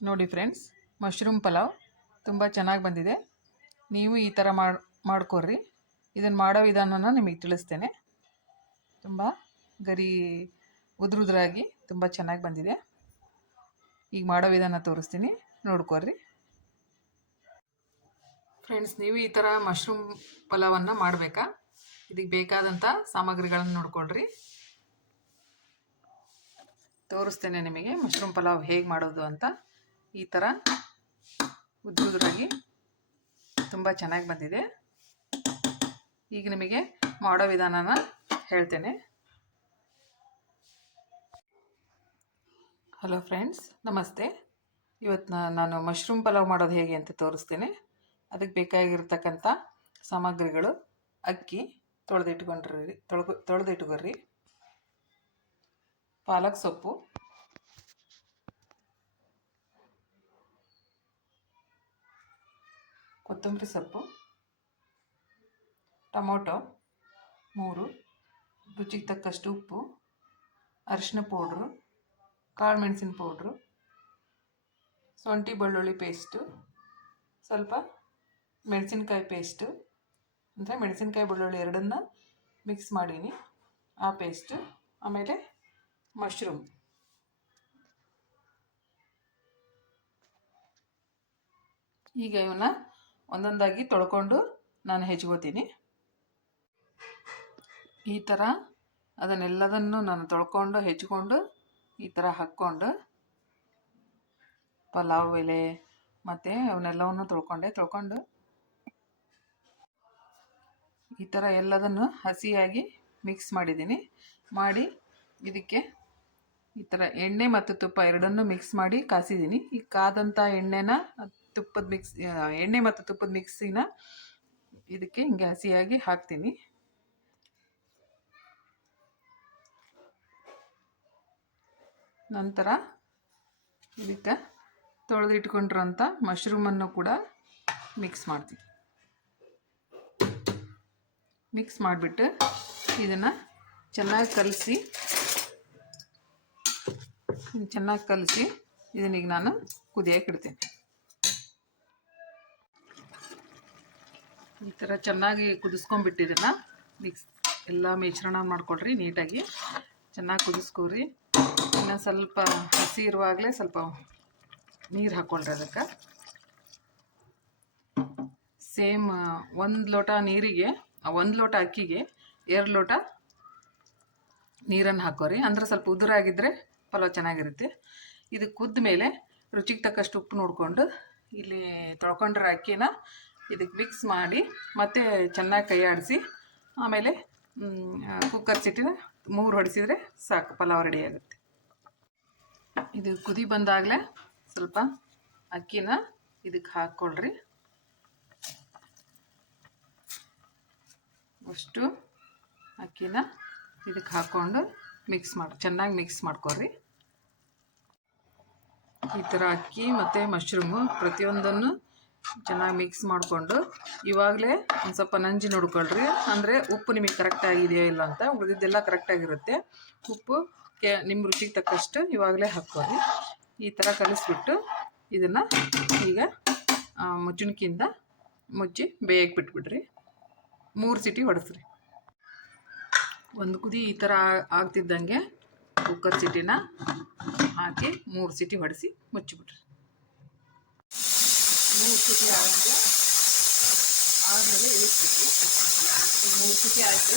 ನೋಡಿ friends, mushroom pulao ತುಂಬ ಚೆನ್ನಾಗಿ ಬಂದಿದೆ. ನೀವು ಈ ಥರ ಮಾಡ್ಕೊಡ್ರಿ. ಇದನ್ನು ಮಾಡೋ ವಿಧಾನನ ನಿಮಗೆ ತಿಳಿಸ್ತೇನೆ. ತುಂಬ ಗರಿ ಉದುರಾಗಿ ತುಂಬ ಚೆನ್ನಾಗಿ ಬಂದಿದೆ. ಈಗ ಮಾಡೋ ವಿಧಾನ ತೋರಿಸ್ತೀನಿ, ನೋಡ್ಕೊಡ್ರಿ ಫ್ರೆಂಡ್ಸ್. ನೀವು ಈ ಥರ ಮಶ್ರೂಮ್ ಪಲಾವನ್ನು ಮಾಡಬೇಕಾ? ಇದಕ್ಕೆ ಬೇಕಾದಂಥ ಸಾಮಗ್ರಿಗಳನ್ನು ನೋಡ್ಕೊಳ್ರಿ. ತೋರಿಸ್ತೇನೆ ನಿಮಗೆ ಮಶ್ರೂಮ್ ಪಲಾವ್ ಹೇಗೆ ಮಾಡೋದು ಅಂತ. ಈ ಥರ ಉದುರಾಗಿ ತುಂಬ ಚೆನ್ನಾಗಿ ಬಂದಿದೆ. ಈಗ ನಿಮಗೆ ಮಾಡೋ ವಿಧಾನನ ಹೇಳ್ತೇನೆ. ಹಲೋ ಫ್ರೆಂಡ್ಸ್, ನಮಸ್ತೆ. ಇವತ್ತು ನಾನು ಮಶ್ರೂಮ್ ಪಲಾವ್ ಮಾಡೋದು ಹೇಗೆ ಅಂತ ತೋರಿಸ್ತೇನೆ. ಅದಕ್ಕೆ ಬೇಕಾಗಿರ್ತಕ್ಕಂಥ ಸಾಮಗ್ರಿಗಳು: ಅಕ್ಕಿ ತೊಳೆದಿಟ್ಕೊಳ್ರಿ, ಪಾಲಕ್ ಸೊಪ್ಪು, ಕೊತ್ತಂಬರಿ ಸೊಪ್ಪು, ಟೊಮೊಟೊ 3, ರುಚಿಗೆ ತಕ್ಕಷ್ಟು ಉಪ್ಪು, ಅರಿಶಿನ ಪೌಡ್ರು, ಕಾಳು ಮೆಣಸಿನ ಪೌಡ್ರು, ಶುಂಠಿ ಬೆಳ್ಳುಳ್ಳಿ ಪೇಸ್ಟು, ಸ್ವಲ್ಪ ಮೆಣಸಿನ್ಕಾಯಿ ಪೇಸ್ಟು, ಅಂದರೆ ಮೆಣಸಿನ್ಕಾಯಿ ಬೆಳ್ಳುಳ್ಳಿ ಎರಡನ್ನ ಮಿಕ್ಸ್ ಮಾಡೀನಿ, ಆ ಪೇಸ್ಟು. ಆಮೇಲೆ ಮಶ್ರೂಮ್. ಈಗ ಇವನ್ನ ಒಂದೊಂದಾಗಿ ತೊಳ್ಕೊಂಡು ನಾನು ಹೆಚ್ಕೋತೀನಿ. ಈ ಥರ ಅದನ್ನೆಲ್ಲದನ್ನು ನಾನು ತೊಳ್ಕೊಂಡು ಹೆಚ್ಕೊಂಡು ಈ ಥರ ಹಾಕ್ಕೊಂಡು, ಪಲಾವ್ ಎಲೆ ಮತ್ತು ಅವನ್ನೆಲ್ಲವನ್ನು ತೊಳ್ಕೊಂಡು ಈ ಥರ ಎಲ್ಲದನ್ನು ಹಸಿಯಾಗಿ ಮಿಕ್ಸ್ ಮಾಡಿದ್ದೀನಿ. ಮಾಡಿ ಇದಕ್ಕೆ ಈ ಥರ ಎಣ್ಣೆ ಮತ್ತು ತುಪ್ಪ ಎರಡನ್ನೂ ಮಿಕ್ಸ್ ಮಾಡಿ ಕಾಸಿದ್ದೀನಿ. ಈ ಕಾದಂಥ ಎಣ್ಣೆ ಮತ್ತು ತುಪ್ಪದ ಮಿಕ್ಸಿನ ಇದಕ್ಕೆ ಹಿಂಗೆ ಹಸಿಯಾಗಿ ಹಾಕ್ತೀನಿ. ನಂತರ ಇದಕ್ಕೆ ತೊಳೆದಿಟ್ಕೊಂಡಿರೋಂಥ ಮಶ್ರೂಮನ್ನು ಕೂಡ ಮಿಕ್ಸ್ ಮಾಡ್ತೀನಿ. ಮಿಕ್ಸ್ ಮಾಡಿಬಿಟ್ಟು ಇದನ್ನು ಚೆನ್ನಾಗಿ ಕಲಸಿ ಇದನ್ನೀಗ ನಾನು ಕುದಿಯೋಕೆ ಇಡ್ತೇನೆ. ಈ ಥರ ಚೆನ್ನಾಗಿ ಕುದಿಸ್ಕೊಂಡ್ಬಿಟ್ಟು ಇದನ್ನು ಎಲ್ಲ ಮಿಶ್ರಣ ಮಾಡ್ಕೊಳ್ರಿ. ನೀಟಾಗಿ ಚೆನ್ನಾಗಿ ಕುದಿಸ್ಕೊರಿ. ಇನ್ನು ಸ್ವಲ್ಪ ಹಸಿ ಇರುವಾಗಲೇ ಸ್ವಲ್ಪ ನೀರು ಹಾಕ್ಕೊಳ್ರಿ. ಅದಕ್ಕೆ ಸೇಮ್ 1 ಲೋಟ ನೀರಿಗೆ 1 ಲೋಟ ಅಕ್ಕಿಗೆ 2 ಲೋಟ ನೀರನ್ನು ಹಾಕೋರಿ. ಅಂದರೆ ಸ್ವಲ್ಪ ಉದುರಾಗಿದ್ದರೆ ಪಲಾವ್ ಚೆನ್ನಾಗಿರುತ್ತೆ. ಇದು ಕುದ್ದ ಮೇಲೆ ರುಚಿಗೆ ತಕ್ಕಷ್ಟು ಉಪ್ಪು ನೋಡಿಕೊಂಡು ಇಲ್ಲಿ ತೊಳ್ಕೊಂಡಿರೋ ಅಕ್ಕಿನ ಇದಕ್ಕೆ ಮಿಕ್ಸ್ ಮಾಡಿ ಮತ್ತೆ ಚೆನ್ನಾಗಿ ಕೈ ಆಡಿಸಿ ಆಮೇಲೆ ಕುಕ್ಕರ್ ಸಿಟಿನ 3 ಹೊಡಿಸಿದರೆ ಸಾಕು, ಪಲಾವ್ ರೆಡಿ ಆಗುತ್ತೆ. ಇದು ಕುದಿ ಬಂದಾಗಲೇ ಸ್ವಲ್ಪ ಅಕ್ಕಿನ ಇದಕ್ಕೆ ಹಾಕ್ಕೊಳ್ರಿ. ಅಷ್ಟು ಅಕ್ಕಿನ ಇದಕ್ಕೆ ಹಾಕ್ಕೊಂಡು ಚೆನ್ನಾಗಿ ಮಿಕ್ಸ್ ಮಾಡ್ಕೊಳ್ರಿ. ಈ ಥರ ಅಕ್ಕಿ ಮತ್ತು ಮಶ್ರೂಮು ಪ್ರತಿಯೊಂದನ್ನು ಚೆನ್ನಾಗಿ ಮಿಕ್ಸ್ ಮಾಡಿಕೊಂಡು ಇವಾಗಲೇ ಒಂದು ಸ್ವಲ್ಪ ನಂಜಿ ನೋಡ್ಕೊಳ್ರಿ. ಅಂದರೆ ಉಪ್ಪು ನಿಮಗೆ ಕರೆಕ್ಟ್ ಆಗಿದೆಯೋ ಇಲ್ಲ ಅಂತ. ಉಳಿದಿದ್ದೆಲ್ಲ ಕರೆಕ್ಟಾಗಿರುತ್ತೆ. ಉಪ್ಪು ನಿಮ್ಮ ರುಚಿಗೆ ತಕ್ಕಷ್ಟು ಇವಾಗಲೇ ಹಾಕ್ಕೊಳ್ರಿ. ಈ ಥರ ಕಲಿಸ್ಬಿಟ್ಟು ಇದನ್ನು ಈಗ ಮುಚ್ಚಣಿಕೆಯಿಂದ ಮುಚ್ಚಿ ಬೇಯಕ್ಕೆ ಬಿಟ್ಬಿಡ್ರಿ. 3 ಸಿಟಿ ಹೊಡೆಸ್ರಿ. ಒಂದು ಕುದಿ ಈ ಥರ ಆಗ್ತಿದ್ದಂಗೆ ಕುಕ್ಕರ್ ಸಿಟಿನ ಹಾಕಿ 3 ಸಿಟಿ ಹೊಡೆಸಿ ಮುಚ್ಚಿಬಿಡ್ರಿ. 3 ಸಿಟಿ ಆದಮೇಲೆ ಇಳಿಸ್ಬಿಟ್ಟು 3 ಸಿಟಿ ಆಯಿತು.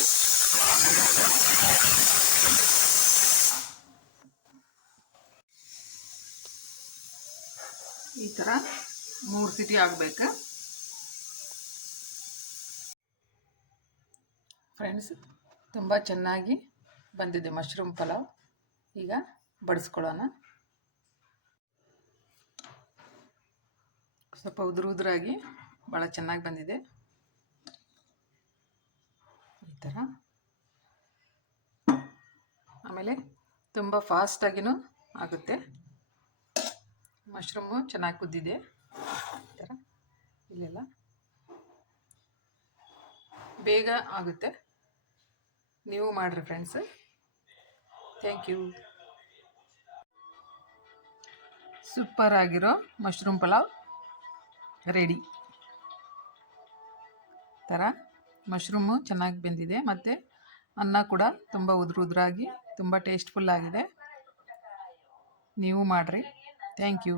ಈ ಥರ 3 ಸಿಟಿ ಆಗಬೇಕು ಫ್ರೆಂಡ್ಸ್. ತುಂಬ ಚೆನ್ನಾಗಿ ಬಂದಿದೆ ಮಶ್ರೂಮ್ ಪಲಾವ್. ಈಗ ಬಡಿಸ್ಕೊಳ್ಳೋಣ. ಸ್ವಲ್ಪ ಉದುರಾಗಿ ಭಾಳ ಚೆನ್ನಾಗಿ ಬಂದಿದೆ. ಈ ಥರ ಆಮೇಲೆ ತುಂಬ ಫಾಸ್ಟಾಗಿನೂ ಆಗುತ್ತೆ. ಮಶ್ರೂಮು ಚೆನ್ನಾಗಿ ಕುದ್ದಿದೆ. ಈ ಥರ ಇಲ್ಲೆಲ್ಲ ಬೇಗ ಆಗುತ್ತೆ. ನೀವು ಮಾಡಿರಿ ಫ್ರೆಂಡ್ಸ್. Thank you. ಸೂಪರ್ ಆಗಿರೋ ಮಶ್ರೂಮ್ ಪಲಾವ್ ರೆಡಿ. ಥರ ಮಶ್ರೂಮು ಚೆನ್ನಾಗಿ ಬೆಂದಿದೆ ಮತ್ತು ಅನ್ನ ಕೂಡ ತುಂಬ ಉದುರಾಗಿ ತುಂಬ ಟೇಸ್ಟ್ಫುಲ್ ಆಗಿದೆ. ನೀವು ಮಾಡಿರಿ. Thank you.